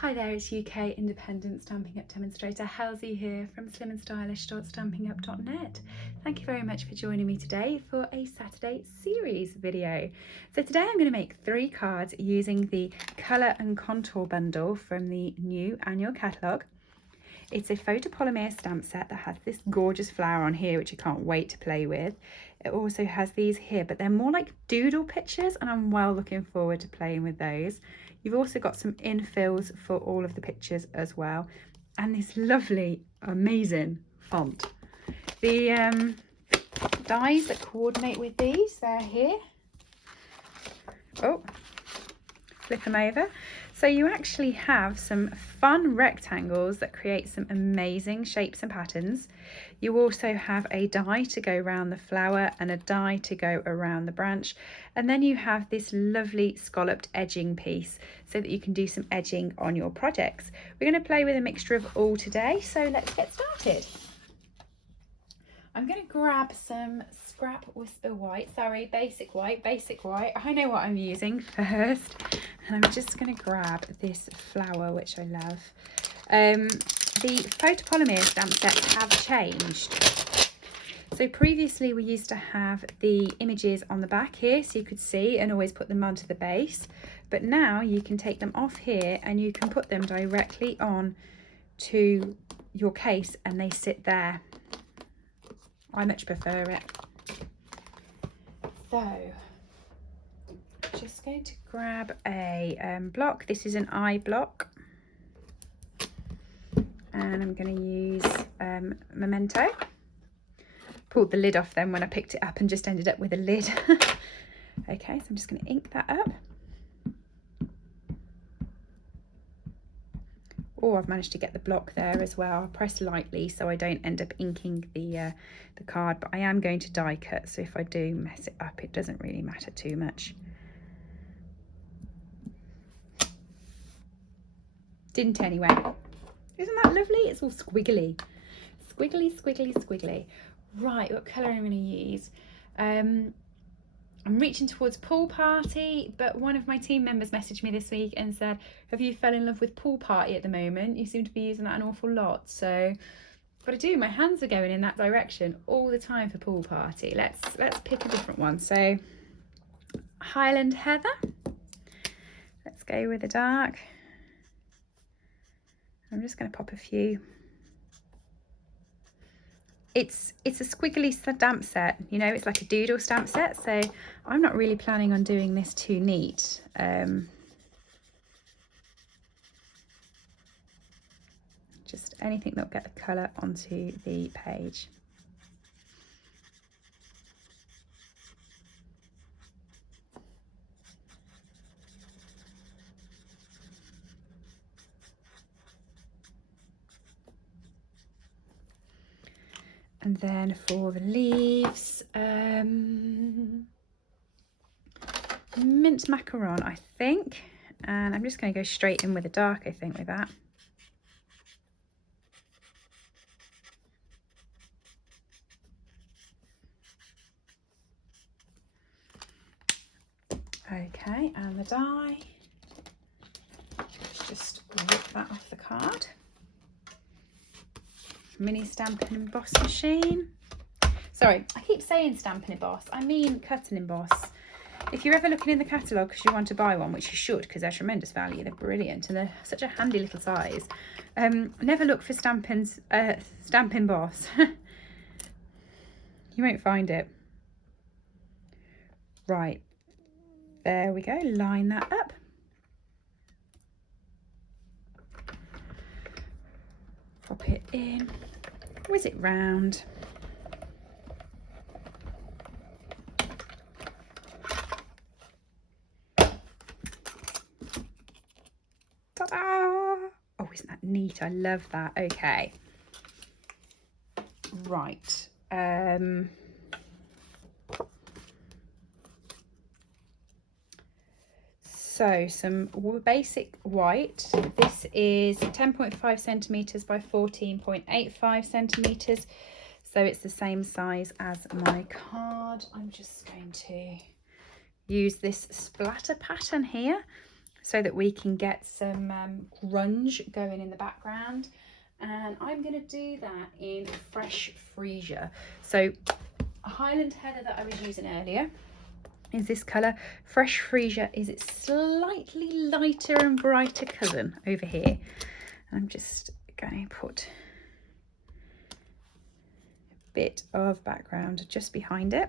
Hi there, it's UK independent Stampin' Up demonstrator Halsey here from slimandstylish.stampinup.net. Thank you very much for joining me today for a Saturday series video. So today I'm going to make 3 cards using the colour and contour bundle from the new annual catalogue. It's a photopolymer stamp set that has this gorgeous flower on here, which I can't wait to play with. It also has these here, but they're more like doodle pictures, and I'm well looking forward to playing with those. You've also got some infills for all of the pictures as well, and this lovely, amazing font. The dies that coordinate with these, they're here. Oh, flip them over. So you actually have some fun rectangles that create some amazing shapes and patterns. You also have a die to go around the flower and a die to go around the branch. And then you have this lovely scalloped edging piece so that you can do some edging on your projects. We're going to play with a mixture of all today, so let's get started. I'm going to grab some scrap whisper white, basic white. I know what I'm using first, and I'm just going to grab this flower, which I love. The photopolymer stamp sets have changed. So previously we used to have the images on the back here so you could see and always put them onto the base, but now you can take them off here and you can put them directly on to your case and they sit there. I much prefer it. So, just going to grab a block. This is an eye block. And I'm going to use Memento. Pulled the lid off then when I picked it up and just ended up with a lid. Okay, so I'm just going to ink that up. Oh, I've managed to get the block there as well. I'll press lightly so I don't end up inking the card, but I am going to die cut, so if I do mess it up, it doesn't really matter too much. Didn't anyway. Isn't that lovely? It's all squiggly. Squiggly. Right, what colour I'm going to use? I'm reaching towards Pool Party, but one of my team members messaged me this week and said, have you fell in love with Pool Party at the moment? You seem to be using that an awful lot. So what I do, my hands are going in that direction all the time for Pool Party. Let's pick a different one. So Highland Heather. Let's go with the dark. I'm just going to pop a few. It's a squiggly stamp set, you know, it's like a doodle stamp set, so I'm not really planning on doing this too neat. Just anything that'll get the colour onto the page. And then for the leaves, mint macaron, I think. And I'm just going to go straight in with the dark, I think, with that. Okay, and the die. Let's just rip that off the card. Mini Stampin' Emboss machine. Sorry, I keep saying Stampin' Emboss, I mean cut and emboss. If you're ever looking in the catalogue because you want to buy one, which you should because they're tremendous value, they're brilliant and they're such a handy little size, never look for Stampin' Emboss. You won't find it. Right, there we go, line that up. Pop it in, whiz it round. Ta-da! Oh, isn't that neat? I love that. Okay. Right. So some basic white. This is 10.5 centimetres by 14.85 centimetres. So it's the same size as my card. I'm just going to use this splatter pattern here. so that we can get some grunge going in the background. And I'm going to do that in Fresh Freesia. So a Highland heather that I was using earlier is this colour. Fresh Freesia is its slightly lighter and brighter cousin over here. I'm just going to put a bit of background just behind it.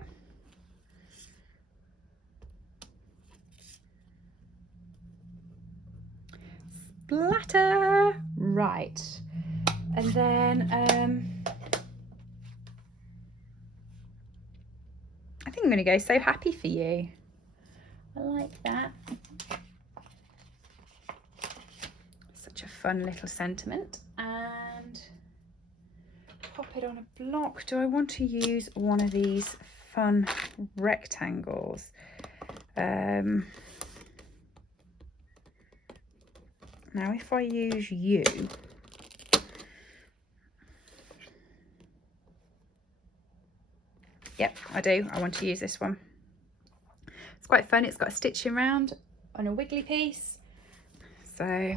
Splatter! Right. And then I think I'm going to go So Happy For You. I like that. Such a fun little sentiment. And pop it on a block. Do I want to use one of these fun rectangles? Now if I use you, yep, I do. I want to use this one. It's quite fun. It's got a stitching round on a wiggly piece. So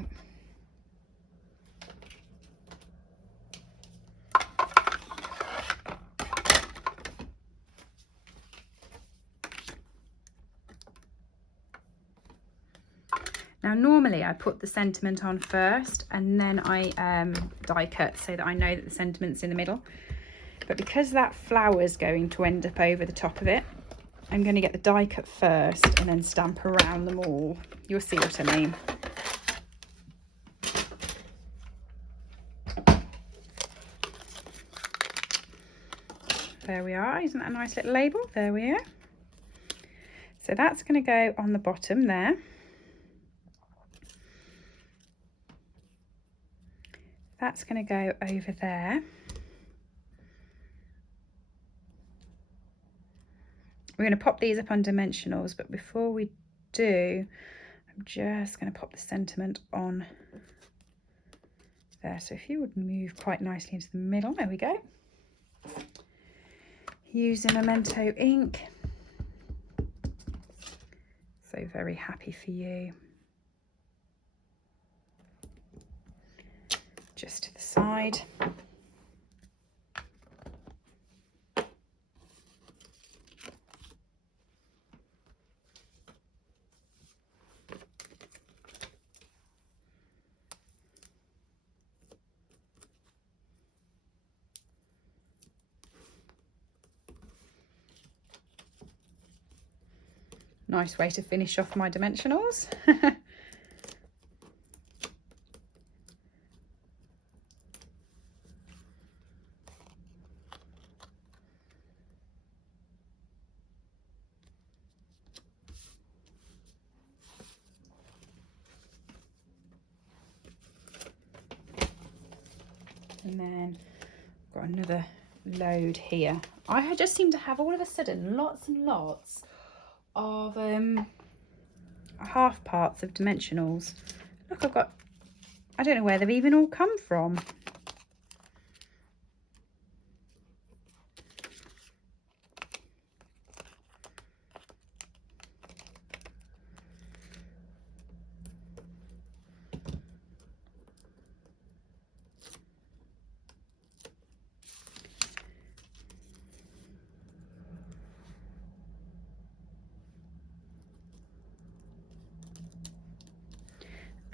now normally I put the sentiment on first and then I die cut so that I know that the sentiment's in the middle. But because that flower is going to end up over the top of it, I'm going to get the die cut first and then stamp around them all. You'll see what I mean. There we are. Isn't that a nice little label? There we are. So that's going to go on the bottom there. That's going to go over there. We're going to pop these up on dimensionals, but before we do, I'm just going to pop the sentiment on there. So if you would move quite nicely into the middle, there we go. Using Memento ink. So very happy for you. Just to the side. Nice way to finish off my dimensionals. And then I've got another load here. I just seem to have all of a sudden lots and lots of half parts of dimensionals. Look, I've got, I don't know where they've even all come from.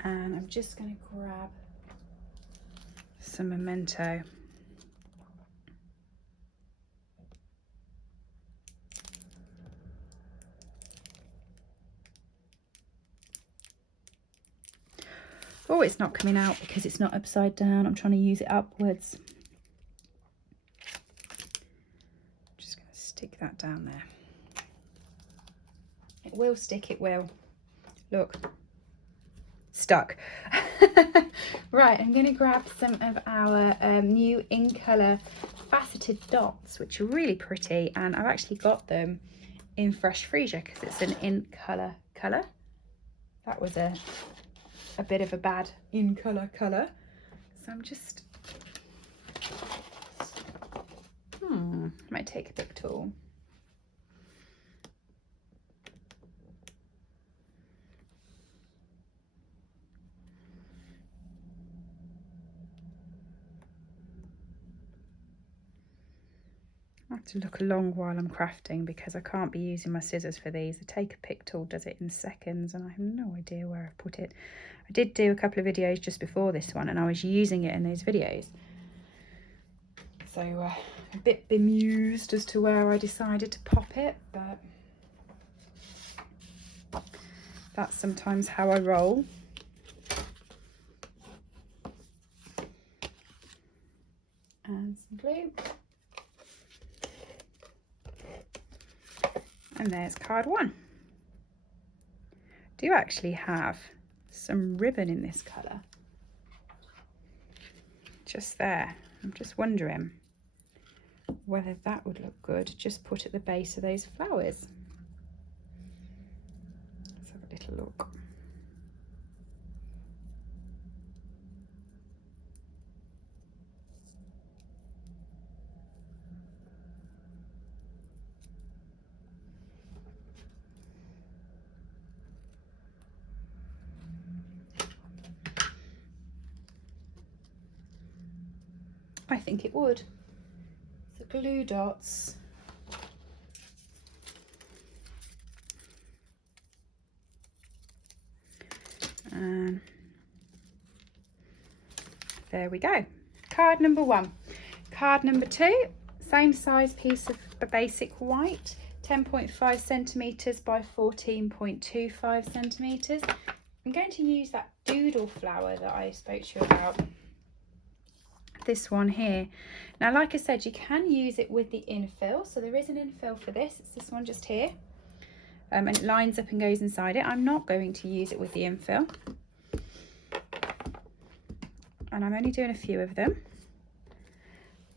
And I'm just going to grab some Memento. Oh, it's not coming out because it's not upside down. I'm trying to use it upwards. Just going to stick that down there. It will stick, it will. Look. Stuck. Right, I'm going to grab some of our new in colour faceted dots, which are really pretty, and I've actually got them in Fresh Freesia because it's an in colour colour. That was a bit of a bad in colour colour, so I'm just I might take a book tool. I have to look along while I'm crafting because I can't be using my scissors for these. The take a pick tool does it in seconds and I have no idea where I've put it. I did do a couple of videos just before this one and I was using it in those videos. So a bit bemused as to where I decided to pop it, but that's sometimes how I roll. And some glue. And there's card one. I do actually have some ribbon in this colour. Just there. I'm just wondering whether that would look good, just put at the base of those flowers. Let's have a little look. I think it would. The glue dots. And there we go. Card number one. Card number two, same size piece of a basic white, 10.5 centimetres by 14.25 centimetres. I'm going to use that doodle flower that I spoke to you about. This one here. Now, like I said, you can use it with the infill. So there is an infill for this. It's this one just here. And it lines up and goes inside it. I'm not going to use it with the infill. And I'm only doing a few of them.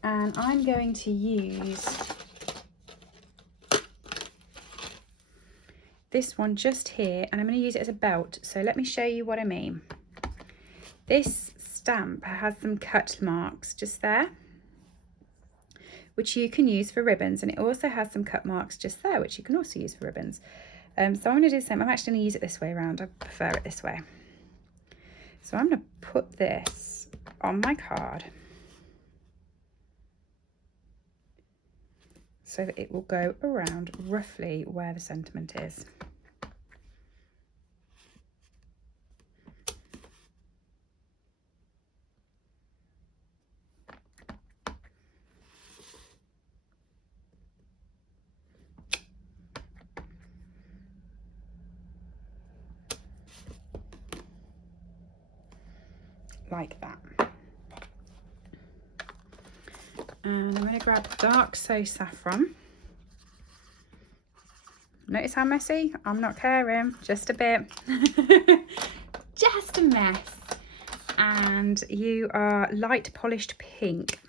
And I'm going to use this one just here. And I'm going to use it as a belt. So let me show you what I mean. This stamp has some cut marks just there, which you can use for ribbons, and it also has some cut marks just there, which you can also use for ribbons. So I'm going to do the same. I'm actually going to use it this way around. I prefer it this way. So I'm going to put this on my card so that it will go around roughly where the sentiment is. Like that. And I'm going to grab dark So Saffron. Notice how messy? I'm not caring, just a bit. Just a mess. And you are light polished pink.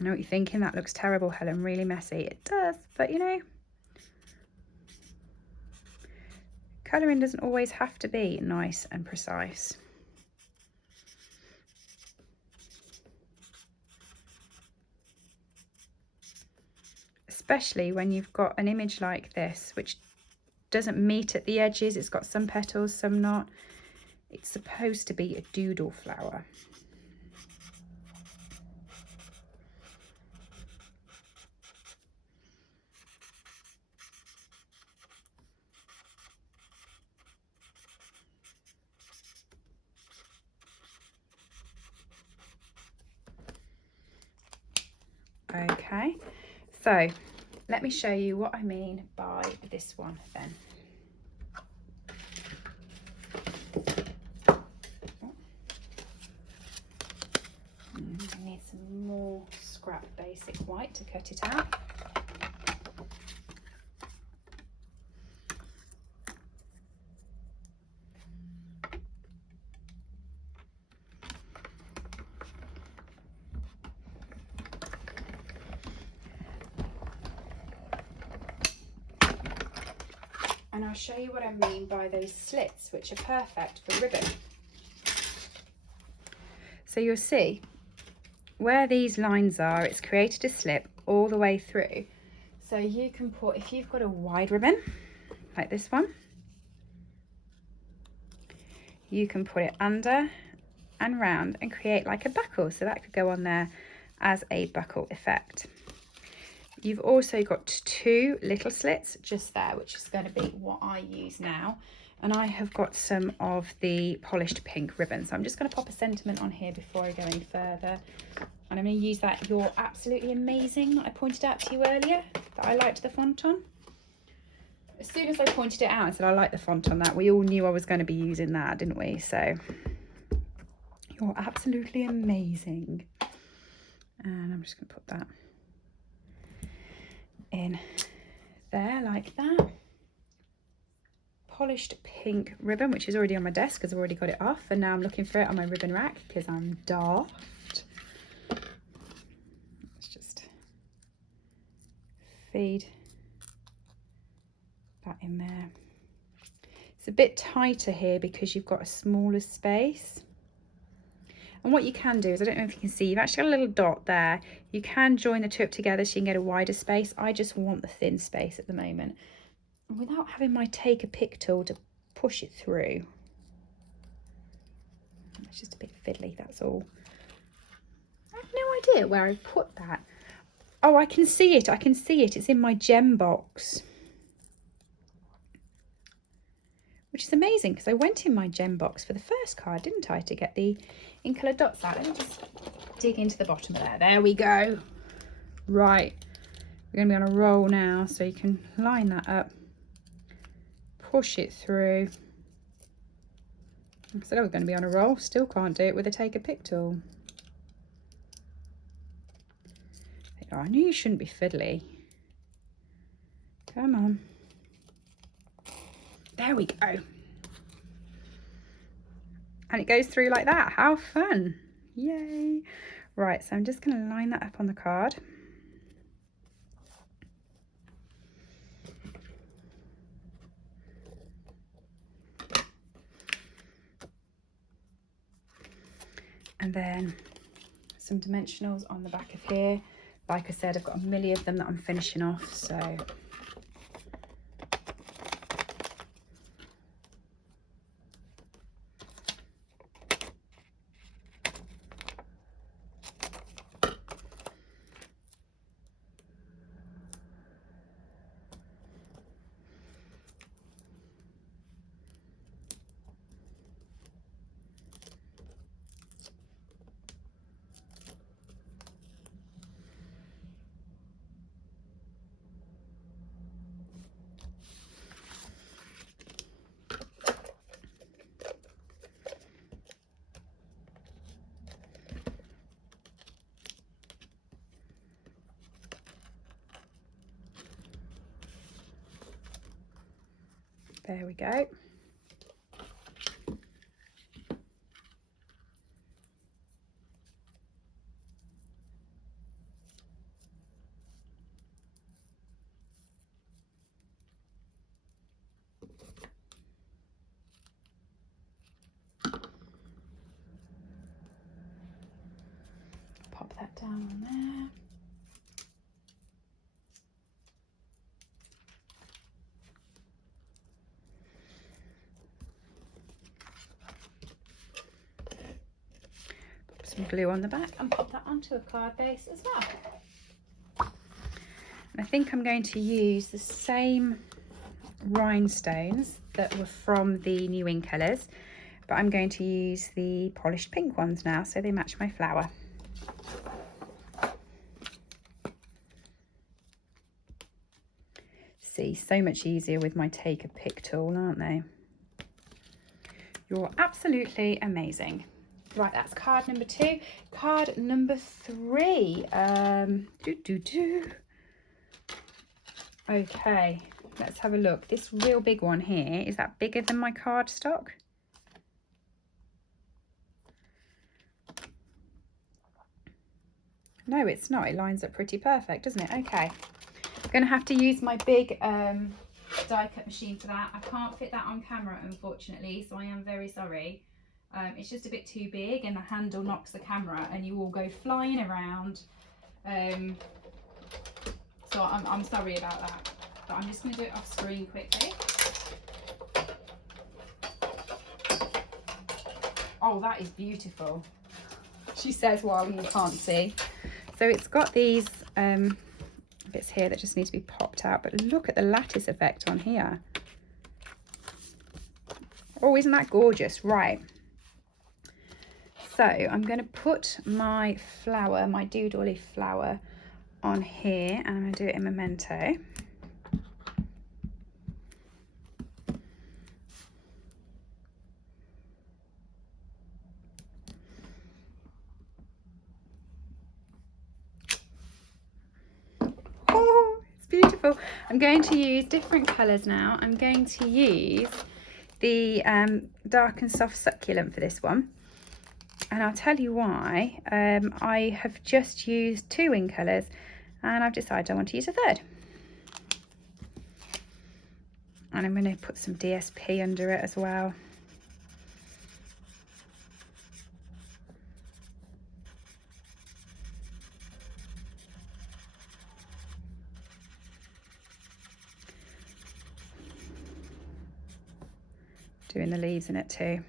I know what you're thinking, that looks terrible, Helen, really messy. It does, but you know, colouring doesn't always have to be nice and precise. Especially when you've got an image like this, which doesn't meet at the edges. It's got some petals, some not. It's supposed to be a doodle flower. Okay, so let me show you what I mean by this one then. I need some more scrap basic white to cut it out. And I'll show you what I mean by those slits, which are perfect for ribbon. So you'll see where these lines are, it's created a slip all the way through. So you can put, if you've got a wide ribbon, like this one, you can put it under and round and create like a buckle. So that could go on there as a buckle effect. You've also got 2 little slits just there, which is going to be what I use now. And I have got some of the polished pink ribbon. So I'm just going to pop a sentiment on here before I go any further. And I'm going to use that You're Absolutely Amazing that I pointed out to you earlier, that I liked the font on. As soon as I pointed it out and said I like the font on that, we all knew I was going to be using that, didn't we? So, You're Absolutely Amazing. And I'm just going to put that in there like that. Polished pink ribbon, which is already on my desk because I've already got it off, and now I'm looking for it on my ribbon rack because I'm daft. Let's just feed that in there. It's a bit tighter here because you've got a smaller space. And what you can do is, I don't know if you can see, you've actually got a little dot there. You can join the 2 up together so you can get a wider space. I just want the thin space at the moment, and without having my take a pick tool to push it through. It's just a bit fiddly, that's all. I have no idea where I put that. Oh, I can see it, I can see it. It's in my gem box. Which is amazing because I went in my gem box for the first card, didn't I, to get the in colour dots out. Let me just dig into the bottom of there. There we go. Right. We're going to be on a roll now, so you can line that up. Push it through. I said I was going to be on a roll, still can't do it with a take a pick tool. Oh, I knew you shouldn't be fiddly. Come on. There we go. And it goes through like that. How fun. Yay. Right, so I'm just going to line that up on the card. And then some dimensionals on the back of here. Like I said, I've got a million of them that I'm finishing off, so there we go. Pop that down on there. Pop some glue on the back and pop that onto a card base as well. And I think I'm going to use the same rhinestones that were from the new in colours, but I'm going to use the polished pink ones now so they match my flower. See, so much easier with my take a pick tool, aren't they? You're absolutely amazing. Right, that's card number 2. Card number 3. Okay, let's have a look. This real big one here, is that bigger than my card stock? No, it's not. It lines up pretty perfect, doesn't it? Okay. I'm going to have to use my big die cut machine for that. I can't fit that on camera, unfortunately, so I am very sorry. It's just a bit too big and the handle knocks the camera and you all go flying around. So so I'm sorry about that. But I'm just going to do it off screen quickly. Oh, that is beautiful, she says while you can't see. So it's got these bits here that just need to be popped out, but look at the lattice effect on here. Oh, isn't that gorgeous? Right. So I'm going to put my flower, my doodly flower, on here, and I'm going to do it in Memento. Oh, it's beautiful. I'm going to use different colours now. I'm going to use the dark and soft succulent for this one. And I'll tell you why. I have just used 2 in colours, and I've decided I want to use a third. And I'm going to put some DSP under it as well. Doing the leaves in it too.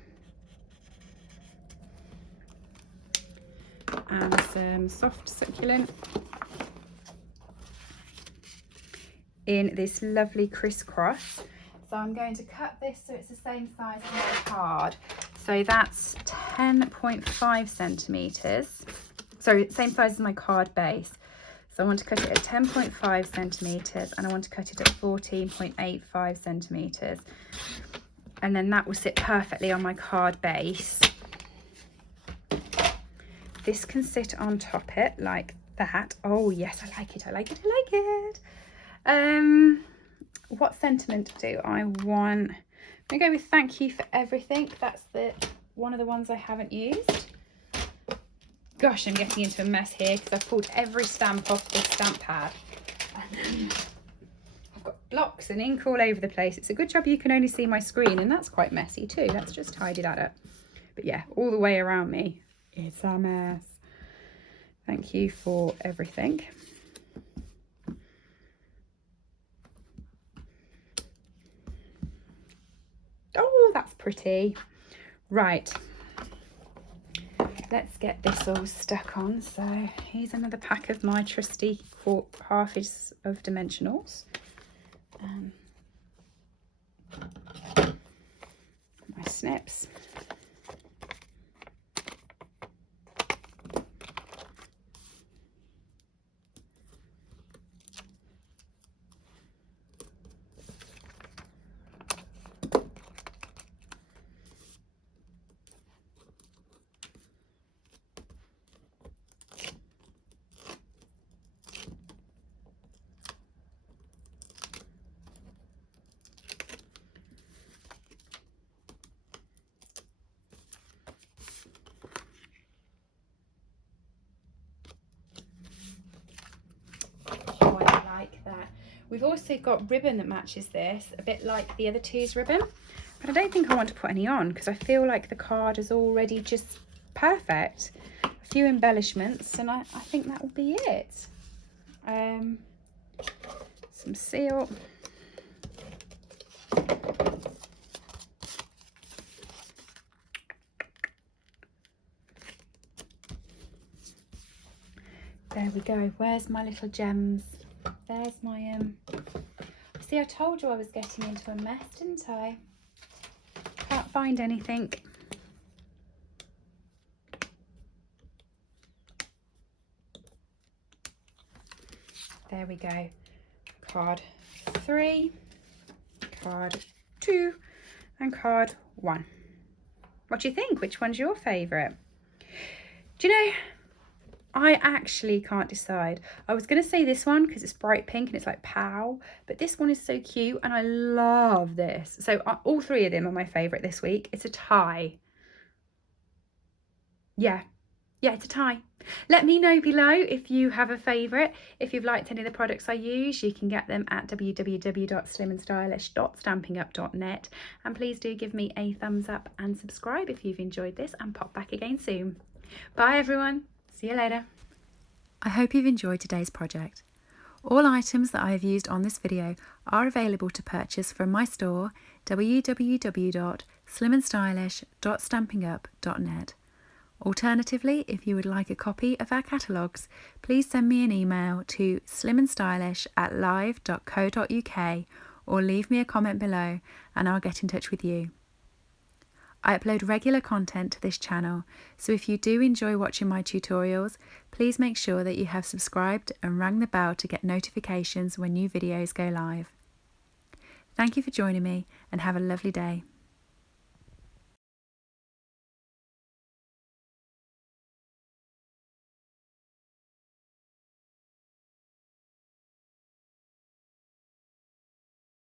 And some soft succulent in this lovely crisscross. So I'm going to cut this so it's the same size as my card. So that's 10.5 centimetres. So same size as my card base. So I want to cut it at 10.5 centimetres, and I want to cut it at 14.85 centimetres. And then that will sit perfectly on my card base. This can sit on top it like that. Oh yes, I like it, I like it, I like it. What sentiment do I want? I'm gonna go with thank you for everything. That's one of the ones I haven't used. Gosh, I'm getting into a mess here because I've pulled every stamp off this stamp pad. And I've got blocks and ink all over the place. It's a good job you can only see my screen, and that's quite messy too. Let's just tidy that up. But yeah, all the way around me, it's a mess. Thank you for everything. Oh, that's pretty. Right. Let's get this all stuck on. So here's another pack of my trusty halfies of dimensionals. My snips. We've also got ribbon that matches this, a bit like the other two's ribbon, but I don't think I want to put any on because I feel like the card is already just perfect. A few embellishments and I think that will be it. Some seal. There we go. Where's my little gems? There's my see, I told you I was getting into a mess, didn't I? Can't find anything. There we go. Card 3, card 2, and card 1. What do you think? Which one's your favourite? Do you know, I actually can't decide. I was going to say this one because it's bright pink and it's like pow, but this one is so cute and I love this. So all 3 of them are my favourite this week. It's a tie. Yeah, it's a tie. Let me know below if you have a favourite. If you've liked any of the products I use, you can get them at www.slimandstylish.stampingup.net. And please do give me a thumbs up and subscribe if you've enjoyed this, and pop back again soon. Bye everyone. See you later. I hope you've enjoyed today's project. All items that I have used on this video are available to purchase from my store www.slimandstylish.stampingup.net. Alternatively, if you would like a copy of our catalogues, please send me an email to slimandstylish@live.co.uk or leave me a comment below and I'll get in touch with you. I upload regular content to this channel, so if you do enjoy watching my tutorials, please make sure that you have subscribed and rang the bell to get notifications when new videos go live. Thank you for joining me and have a lovely day.